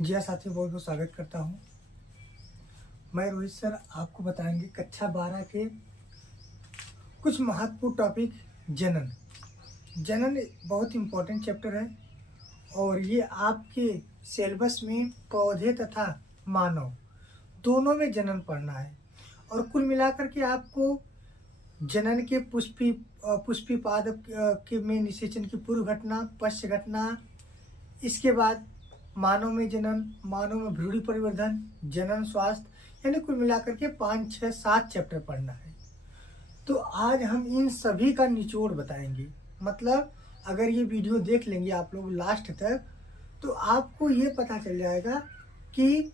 जी हाँ साथियों, बहुत बहुत स्वागत करता हूँ। मैं रोहित सर आपको बताएंगे कक्षा 12 के कुछ महत्वपूर्ण टॉपिक। जनन जनन बहुत इम्पोर्टेंट चैप्टर है और ये आपके सिलेबस में पौधे तथा मानव दोनों में जनन पढ़ना है। और कुल मिलाकर के आपको जनन के पुष्पिपाद के में निषेचन की पूर्व घटना, पश्च घटना, इसके बाद मानव में जनन, मानव में भ्रूण परिवर्धन, जनन स्वास्थ्य, यानी कुल मिलाकर के 5, 6, 7 चैप्टर पढ़ना है। तो आज हम इन सभी का निचोड़ बताएंगे। मतलब अगर ये वीडियो देख लेंगे आप लोग लास्ट तक तो आपको ये पता चल जाएगा कि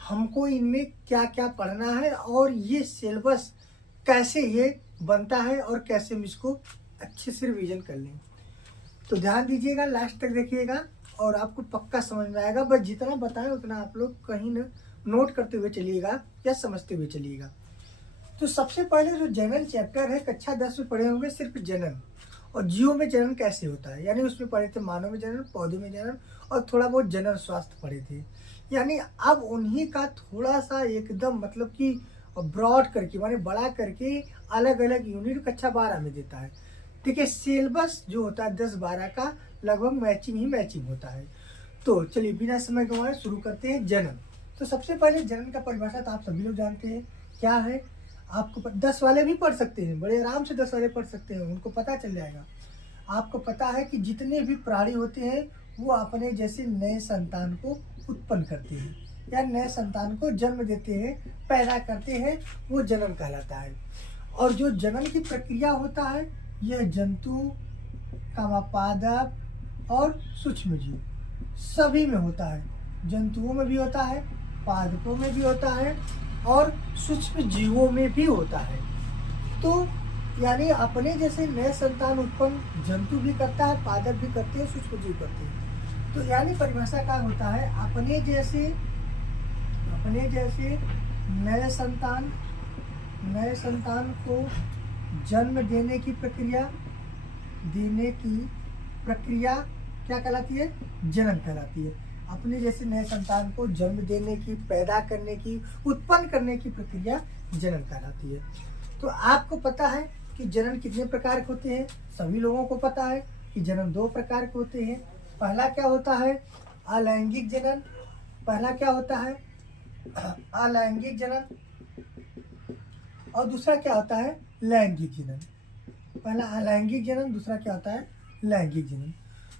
हमको इनमें क्या क्या पढ़ना है और ये सिलेबस कैसे ये बनता है और कैसे हम इसको अच्छे से रिवीजन कर लें। तो ध्यान दीजिएगा, लास्ट तक देखिएगा और आपको पक्का समझ में आएगा। बस जितना बताएं उतना आप लोग कहीं न नोट करते हुए चलिएगा या समझते हुए चलिएगा। तो सबसे पहले जो जनन चैप्टर है, कक्षा 10 में पढ़े होंगे सिर्फ जनन और जीवों में जनन कैसे होता है, यानी उसमें पढ़े थे मानव में जनन, पौधों में जनन और थोड़ा बहुत जनन स्वास्थ्य पढ़े थे। यानी अब उन्हीं का थोड़ा सा एकदम मतलब कि ब्रॉड करके माने बड़ा करके अलग अलग यूनिट कक्षा 12 में देता है। देखिए सिलेबस जो होता है 10-12 का लगभग मैचिंग होता है। तो चलिए बिना समय गंवाए शुरू करते हैं। जनन। तो सबसे पहले जनन का परिभाषा तो आप सभी लोग जानते हैं क्या है। आपको 10 वाले भी पढ़ सकते हैं, बड़े आराम से 10 वाले पढ़ सकते हैं, उनको पता चल जाएगा। आपको पता है कि जितने भी प्राणी होते हैं वो अपने जैसे नए संतान को उत्पन्न करते हैं या नए संतान को जन्म देते हैं, पैदा करते हैं, वो जनन कहलाता है। और जो जनन की प्रक्रिया होता है यह जंतु, पादप और सूक्ष्म जीव सभी में होता है। जंतुओं में भी होता है, पादपों में भी होता है और सूक्ष्म जीवों में भी होता है। तो यानी अपने जैसे नए संतान उत्पन्न जंतु भी करता है, पादप भी करते हैं, सूक्ष्म जीव करते हैं। तो यानी परिभाषा क्या होता है, अपने जैसे नए संतान को जन्म देने की प्रक्रिया क्या कहलाती है, जनन कहलाती है। अपने जैसे नए संतान को जन्म देने की, पैदा करने की, उत्पन्न करने की प्रक्रिया जनन कहलाती है। तो आपको पता है कि जनन कितने प्रकार के होते हैं। सभी लोगों को पता है कि जनन 2 प्रकार के होते हैं। पहला क्या होता है, अलैंगिक जनन। और दूसरा क्या होता है, लैंगिक जनन। पहला अलैंगिक जनन, दूसरा क्या होता है, लैंगिक जनन।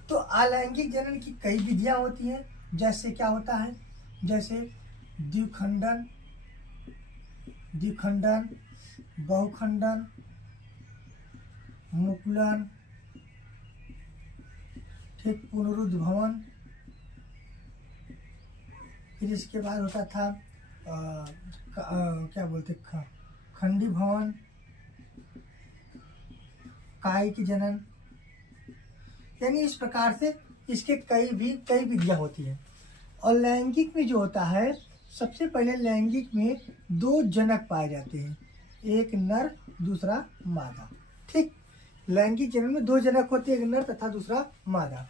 तो अलैंगिक जनन की कई विधियां होती हैं। जैसे क्या होता है, जैसे द्विखंडन, बहुखंडन, मुकुलन, ठीक, पुनरुद्भवन। फिर इसके बाद होता था क्या बोलते, खंडी भवन, कायिक जनन। यानी इस प्रकार से इसके कई विधियां होती हैं। और लैंगिक में जो होता है, सबसे पहले लैंगिक में 2 जनक पाए जाते हैं, एक नर दूसरा मादा। ठीक, लैंगिक जनन में 2 जनक होते हैं, एक नर तथा दूसरा मादा।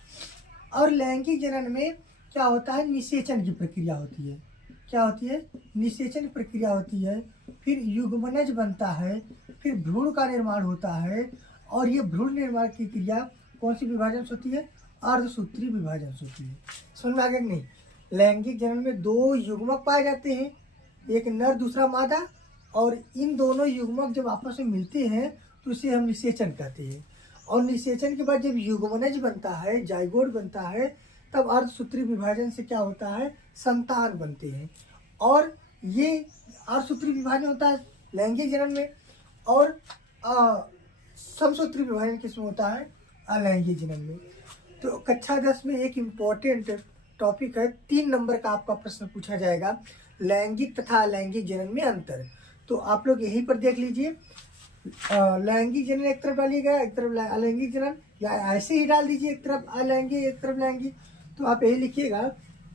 और लैंगिक जनन में क्या होता है, निषेचन की प्रक्रिया होती है। क्या होती है, निषेचन की प्रक्रिया होती है। फिर युग्मनज बनता है, फिर भ्रूण का निर्माण होता है। और ये भ्रूण निर्माण की क्रिया कौन सी विभाजन से होती है, अर्धसूत्री विभाजन से होती है। समझ में आ गया कि नहीं। लैंगिक जनन में 2 युग्मक पाए जाते हैं, एक नर दूसरा मादा। और इन दोनों युग्मक जब आपस में मिलते हैं तो इसे हम निषेचन कहते हैं। और निषेचन के बाद जब युग्मनज बनता है, जाइगोट बनता है, तब अर्धसूत्री विभाजन से क्या होता है, संतान बनते हैं। और ये अर्धसूत्री विभाजन होता है लैंगिक जनन में। और समसूत्री विभाजन किसमें होता है, अलैंगिक जनन में। तो कक्षा 10 में एक इम्पोर्टेंट टॉपिक है, 3 नंबर का आपका प्रश्न पूछा जाएगा, लैंगिक तथा अलैंगिक जनन में अंतर। तो आप लोग यहीं पर देख लीजिए, लैंगिक जनन एक तरफ डालिएगा, एक तरफ अलैंगिक जनन, या ऐसे ही डाल दीजिए, एक तरफ अलैंगिक एक तरफ लैंगिक। तो आप यही लिखिएगा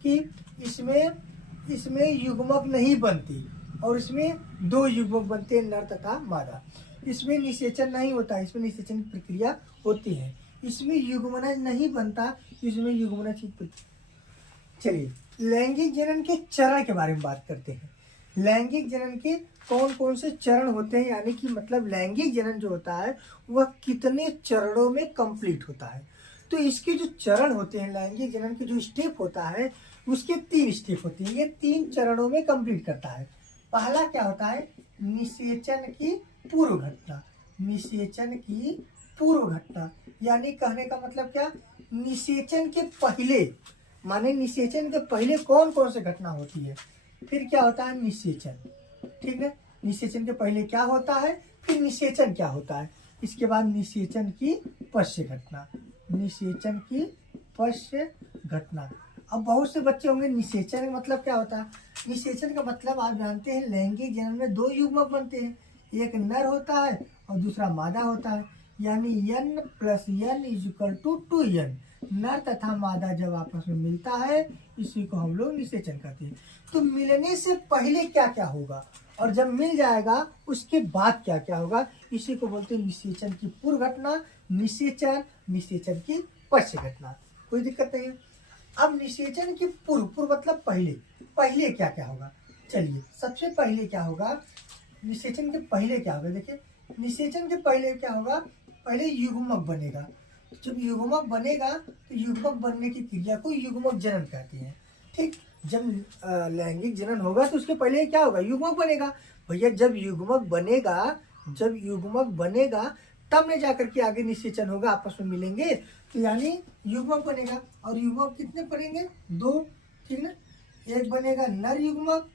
कि इसमें युग्मक नहीं बनती और इसमें 2 युग्मक बनते हैं, नर तथा मादा। इसमें निषेचन नहीं होता, इसमें निषेचन की प्रक्रिया होती है। इसमें युग्मनज नहीं बनता, इसमें युग्मनज की प्रक्रिया। चलिए लैंगिक जनन के चरण के बारे में बात करते हैं। लैंगिक जनन के कौन कौन से चरण होते हैं, यानी कि मतलब लैंगिक जनन जो होता है वह कितने चरणों में कंप्लीट होता है। तो इसके जो चरण होते हैं, लैंगिक जनन के जो स्टेप होता है उसके 3 स्टेप होते हैं। ये 3 चरणों में कंप्लीट करता है। पहला क्या होता है, निषेचन की पूर्व घटना। निषेचन की पूर्व घटना यानी कहने का मतलब क्या, निषेचन के पहले, माने निषेचन के पहले कौन कौन से घटना होती है। फिर क्या होता है निषेचन, ठीक है। निषेचन के पहले क्या होता है, फिर निषेचन क्या होता है, इसके बाद निषेचन की पश्य घटना। निषेचन की पश्य घटना। अब बहुत से बच्चे होंगे, निषेचन का मतलब क्या होता है। निषेचन का मतलब आप जानते हैं, लैंगिक जनन में 2 युग्मक बनते हैं, एक नर होता है और दूसरा मादा होता है, यानी n + n = 2n। नर तथा मादा जब आपस में मिलता है इसी को हम लोग निषेचन कहते हैं। तो मिलने से पहले क्या क्या होगा और जब मिल जाएगा उसके बाद क्या क्या होगा, इसी को बोलते हैं निषेचन की पूर्व घटना, निषेचन, निषेचन की पश्य घटना। कोई दिक्कत नहीं है। अब निषेचन की पूर्व मतलब पहले, पहले क्या क्या होगा, चलिए सबसे पहले क्या होगा, निषेचन के पहले क्या होगा। देखिए निषेचन के पहले क्या होगा, पहले युग्मक बनेगा। जब युग्मक बनेगा तो युग्मक बनने की क्रिया को युग्मक जनन कहते हैं, ठीक। जब लैंगिक जनन होगा तो उसके पहले क्या होगा, युग्मक बनेगा। भैया जब युग्मक बनेगा, जब युग्मक बनेगा तब न जाकर के आगे निषेचन होगा, आपस में मिलेंगे तो यानी युग्मक बनेगा। और युग्मक कितने पड़ेंगे, 2, ठीक ना। एक बनेगा नर युग्मक,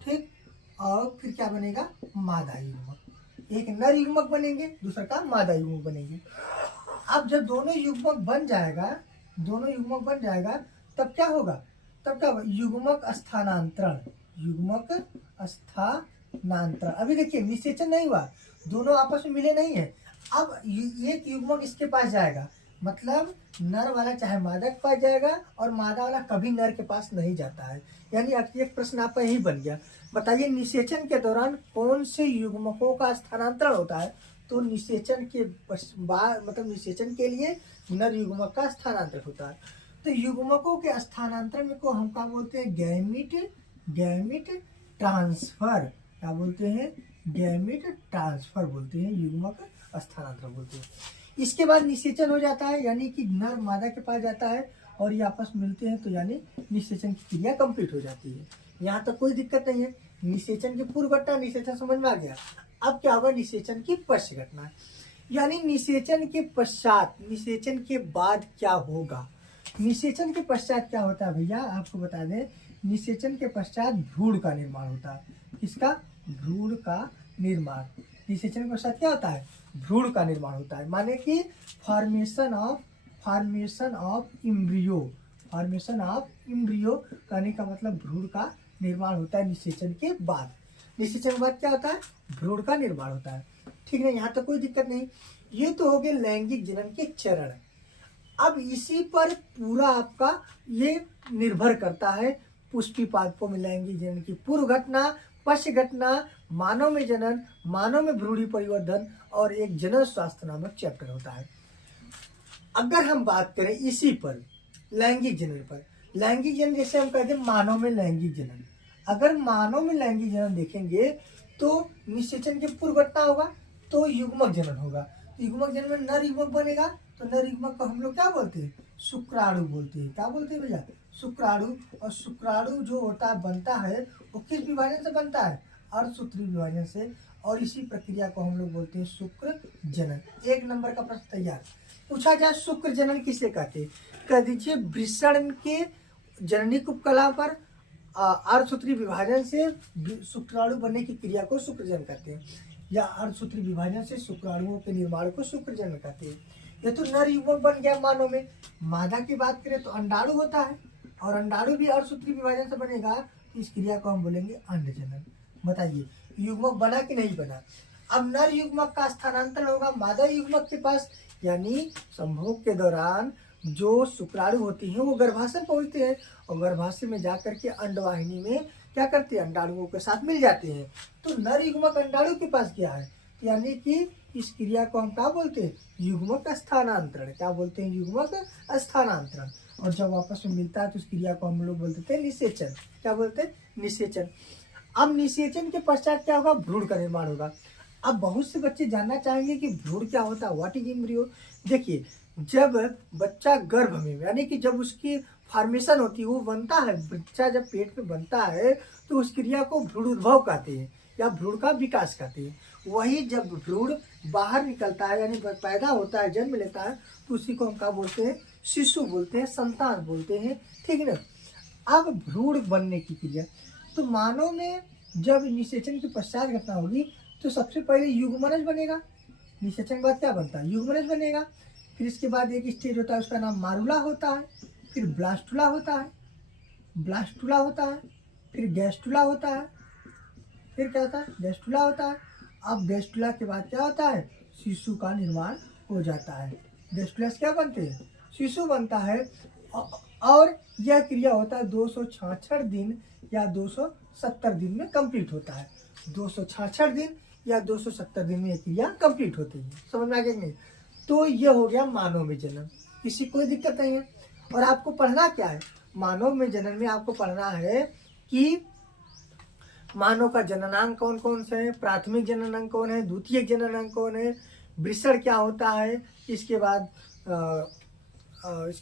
ठीक, और फिर क्या बनेगा, मादा युग्मक। एक नर युग्मक बनेंगे, दूसरा का मादा युग्मक बनेंगे। अब जब दोनों युग्मक बन जाएगा, दोनों युग्मक बन जाएगा तब क्या होगा, तब क्या होगा, युग्मक स्थानांतरण। युग्मक स्थानांतरण। अभी देखिए निषेचन नहीं हुआ, दोनों आपस में मिले नहीं है। अब एक युग्मक इसके पास जाएगा, मतलब नर वाला चाहे मादा के पास जाएगा और मादा वाला कभी नर के पास नहीं जाता है। यानी एक प्रश्न आपका यही बन गया, बताइए निषेचन के दौरान कौन से युग्मकों का स्थानांतरण होता है। तो निषेचन के बाद मतलब निषेचन के लिए नर युग्मक का स्थानांतरण होता है। तो युग्मकों के स्थानांतरण को हम क्या बोलते हैं, गैमीट, गैमीट ट्रांसफर। क्या बोलते हैं, गैमीट ट्रांसफर बोलते हैं, युग्मक स्थानांतरण बोलते हैं। इसके बाद निषेचन हो जाता है, यानी कि नर मादा के पास जाता है और ये आपस मिलते हैं, तो यानी निषेचन की क्रिया कंप्लीट हो जाती है। यहाँ तक कोई दिक्कत नहीं है। निषेचन की पूर्व घटना, निषेचन समझ में आ गया। अब क्या होगा, निषेचन की पश्य घटना, यानी निषेचन के पश्चात, निषेचन के बाद क्या होगा। निषेचन के पश्चात क्या होता है भैया, आपको बता दें, निषेचन के पश्चात भ्रूण का निर्माण होता है। किसका, भ्रूण का निर्माण। निषेचन के पश्चात क्या होता है, भ्रूण का निर्माण होता है, माने कि formation of embryo. Formation of embryo कहने का मतलब भ्रूण का निर्माण होता है निषेचन के बाद। निषेचन के बाद क्या होता है, भ्रूण का निर्माण होता है, ठीक है। यहाँ तक कोई दिक्कत नहीं। ये तो हो गए लैंगिक जनन के चरण। अब इसी पर पूरा आपका ये निर्भर करता है, पुष्पी पादपों में लैंगिक जनन की पूर्व घटना, पश्य घटना, मानव में जनन, मानव में भ्रूणी परिवर्धन और एक जनन स्वास्थ्य नामक चैप्टर होता है। अगर हम बात करें इसी पर लैंगिक जनन पर, लैंगिक जनन जैसे हम कहते हैं मानव में लैंगिक जनन, अगर मानव में लैंगिक जनन देखेंगे तो निषेचन की पूर्व घटना होगा तो युग्मक जनन होगा। तो युग्मक जनन में नर युग्मक बनेगा, तो नर युग्मक को हम लोग क्या बोलते हैं, शुक्राणु बोलते हैं। क्या बोलते हैं भैया, शुक्राणु। और शुक्राणु जो होता है बनता है वो किस विभाजन से बनता है, अर्धसूत्री विभाजन से, और इसी प्रक्रिया को हम लोग बोलते हैं शुक्र जनन। 1 नंबर का प्रश्न तैयार। पूछा जाए शुक्र जनन किसे कहते हैं, कह दीजिए वृषण के जननी कुपकला पर अर्धसूत्री विभाजन से शुक्राणु बनने की क्रिया को शुक्र जनन कहते हैं, या अर्धसूत्री विभाजन से शुक्राणुओं के निर्माण को शुक्र जनन कहते हैं। ये तो नर युग्मक बन गया मानव में। मादा की बात करें तो अंडाणु होता है, और अंडाणु भी अर्धसूत्री विभाजन से बनेगा, तो इस क्रिया को हम बोलेंगे अंड जनन। बताइए युग्मक बना कि नहीं बना। अब नर युग्मक का स्थानांतरण होगा मादा युग्मक के पास, यानी संभोग के दौरान जो शुक्राणु होती हैं वो गर्भाशय पहुंचते हैं, और गर्भाशय में जाकर के अंडवाहिनी में क्या करते हैं, अंडाणुओं के साथ मिल जाते हैं। तो नर युग्मक अंडाणु के पास गया है, यानी कि इस क्रिया को हम क्या बोलते हैं, युग्मक स्थानांतरण। क्या बोलते हैं, युग्मक स्थानांतरण। और जब आपस में मिलता है तो उस क्रिया को हम लोग बोलते हैं निषेचन। क्या बोलते हैं? निषेचन। अब निषेचन के पश्चात क्या होगा? भ्रूण का निर्माण होगा। अब बहुत से बच्चे जानना चाहेंगे कि भ्रूण क्या होता है, व्हाट इज एम्ब्रियो। देखिए, जब बच्चा गर्भ में, यानी कि जब उसकी फॉर्मेशन होती है, वो बनता है, बच्चा जब पेट में बनता है तो उस क्रिया को भ्रूण उद्भव कहते हैं या भ्रूण का विकास कहते हैं। वही जब भ्रूण बाहर निकलता है, यानी पैदा होता है, जन्म लेता है, तो उसी को हम क्या बोलते हैं? शिशु बोलते हैं, संतान बोलते हैं। ठीक है ना। अब भ्रूण बनने की क्रिया, तो मानव में जब निषेचन की पश्चात घटना होगी तो सबसे पहले युग्मनज बनेगा। निषेचन के बाद क्या बनता है? युग्मनज बनेगा। फिर इसके बाद एक स्टेज होता है, उसका नाम मारुला होता है। फिर ब्लास्टुला होता है, ब्लास्टुला होता है। फिर गैस्टुला होता है। फिर क्या होता है? गैस्टुला होता है। अब गैस्टुला के बाद क्या होता है? शिशु का निर्माण हो जाता है। गैस्टुला से क्या बनते हैं? शिशु बनता है। और यह क्रिया होता है 266 दिन या 270 दिन में कंप्लीट होता है। 266 दिन या 270 दिन में यह क्रिया कंप्लीट होती है। समझ में आ गया नहीं? तो ये हो गया मानव में जन्म। किसी कोई दिक्कत नहीं है। और आपको पढ़ना क्या है? मानव में जन्म में आपको पढ़ना है कि मानव का जननांग कौन कौन से है, प्राथमिक जननांग कौन है, द्वितीयक जननांग कौन है, वृषण क्या होता है, इसके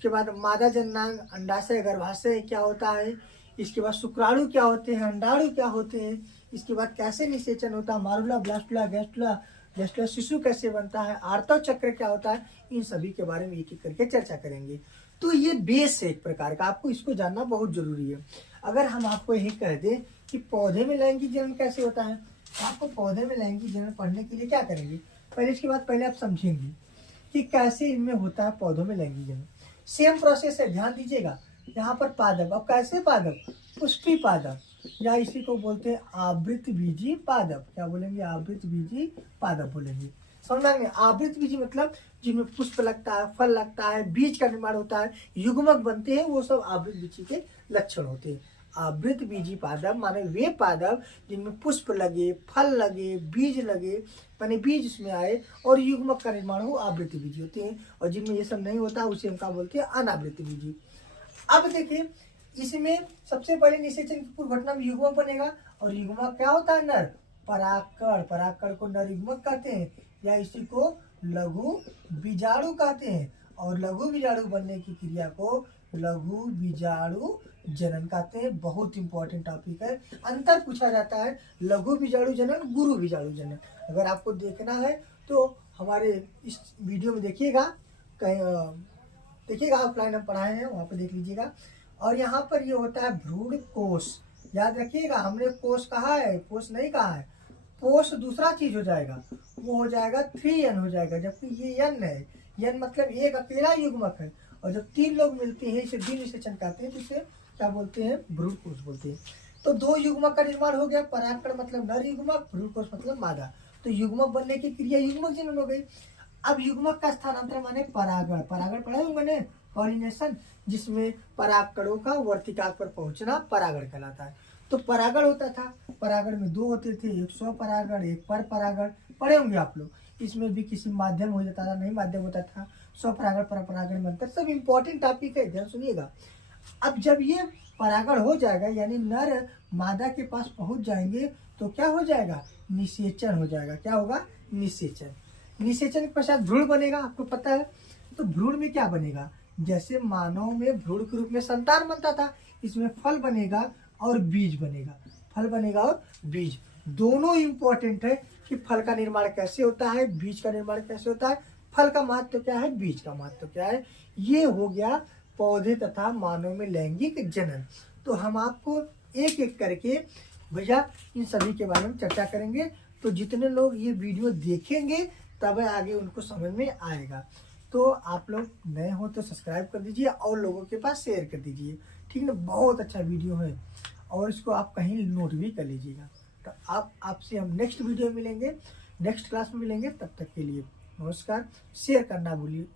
बाद मादा जननांग, अंडाशय, गर्भाशय क्या होता है, इसके बाद शुक्राणु क्या होते हैं, अंडाणु क्या होते हैं, इसके बाद कैसे निषेचन होता है, मारुला, ब्लास्टुला, गैस्टुला, गैस्टुला शिशु कैसे बनता है, आर्तव चक्र क्या होता है, इन सभी के बारे में एक एक करके चर्चा करेंगे। तो ये बेस है एक प्रकार का, आपको इसको जानना बहुत जरूरी है। अगर हम आपको यही कह दें कि पौधे में लैंगिक जनन कैसे होता है, तो आपको पौधे में लैंगिक जनन पढ़ने के लिए क्या करेंगे? पहले इसके बाद पहले आप समझेंगे कि कैसे इनमें होता है पौधों में लैंगिक जनन। सेम प्रोसेस है, ध्यान दीजिएगा। यहाँ पर पादप, अब कैसे पादप? पुष्पी पादप, या इसी को बोलते हैं आवृत बीजी पादप। क्या बोलेंगे? आवृत बीजी पादप बोलेंगे। समझ में? आवृत बीजी मतलब जिनमें पुष्प लगता है, फल लगता है, बीज का निर्माण होता है, युग्मक बनते हैं, वो सब आवृत बीजी के लक्षण होते हैं। आवृत बीजी पादप माने वे पादप जिनमें पुष्प लगे, फल लगे, बीज लगे, माने बीज उसमें आए और युग्मक का निर्माण हो, आवृत बीजी होते हैं। और जिनमें ये सब नहीं होता उसे हम क्या बोलते हैं? अनावृत बीजी। अब देखिए, इसमें सबसे पहले निषेचन की पूर्व घटना में युग्मक बनेगा। और युग्मक क्या होता है? नर परागकण। परागकण को नर युग्मक कहते हैं या इसी को लघु बीजाणु कहते हैं। और लघु बीजाणु बनने की क्रिया को लघु बीजाणु जनन कहते हैं। बहुत इंपॉर्टेंट टॉपिक है, अंतर पूछा जाता है। लघु बीजाणु जनन, गुरु बीजाणु जनन। अगर आपको देखना है तो हमारे इस वीडियो में देखिएगा, कहीं देखिएगा, ऑफलाइन हम पढ़ाए हैं, वहाँ पर देख लीजिएगा। और यहाँ पर ये होता है भ्रूण कोश। याद रखिएगा, हमने कोश कहा है, कोश नहीं कहा है। कोश दूसरा चीज हो जाएगा, वो हो जाएगा 3n हो जाएगा, जबकि ये n है। n मतलब एक अकेला युग्मक है। और जब 3 लोग मिलते हैं इसे द्विनिषेचन कहते हैं, जिसे क्या बोलते हैं? भ्रूण कोश बोलते हैं। तो 2 युग्मक का निर्माण हो गया। परागकण मतलब नर युग्मक, भ्रूण कोश मतलब मादा। तो युग्मक बनने की क्रिया युग्मक जनन हो गई। अब युग्मक का स्थानांतरण माने परागण। परागण पढ़ा होंगे ने, पॉलिनेशन, जिसमें परागकणों का वर्तिकाग्र पर पहुंचना परागण कहलाता है। तो परागण होता था, परागण में 2 होते थे, एक स्वपरागण, एक पर परागण। पढ़े होंगे आप लोग। इसमें भी किसी माध्यम हो जाता था, नहीं माध्यम होता था, स्वपरागण, पर परागण में अंतर। सब इंपॉर्टेंट टॉपिक है, ध्यान सुनिएगा। अब जब ये परागण हो जाएगा, यानी नर मादा के पास पहुंच जाएंगे, तो क्या हो जाएगा? निषेचन हो जाएगा। क्या होगा? निषेचन। निषेचन के पश्चात भ्रूण बनेगा, आपको पता है। तो भ्रूण में क्या बनेगा? जैसे मानव में भ्रूण के रूप में संतान बनता था, इसमें फल बनेगा और बीज बनेगा। फल बनेगा और बीज, दोनों इंपॉर्टेंट है कि फल का निर्माण कैसे होता है, बीज का निर्माण कैसे होता है, फल का महत्व क्या है, बीज का महत्व क्या है। ये हो गया पौधे तथा मानव में लैंगिक जनन। तो हम आपको एक एक करके भैया इन सभी के बारे में चर्चा करेंगे। तो जितने लोग ये वीडियो देखेंगे तब आगे उनको समझ में आएगा। तो आप लोग नए हो तो सब्सक्राइब कर दीजिए और लोगों के पास शेयर कर दीजिए, ठीक ना। बहुत अच्छा वीडियो है और इसको आप कहीं नोट भी कर लीजिएगा। तो आपसे हम नेक्स्ट वीडियो में मिलेंगे, नेक्स्ट क्लास में मिलेंगे। तब तक के लिए नमस्कार। शेयर करना भूलिए।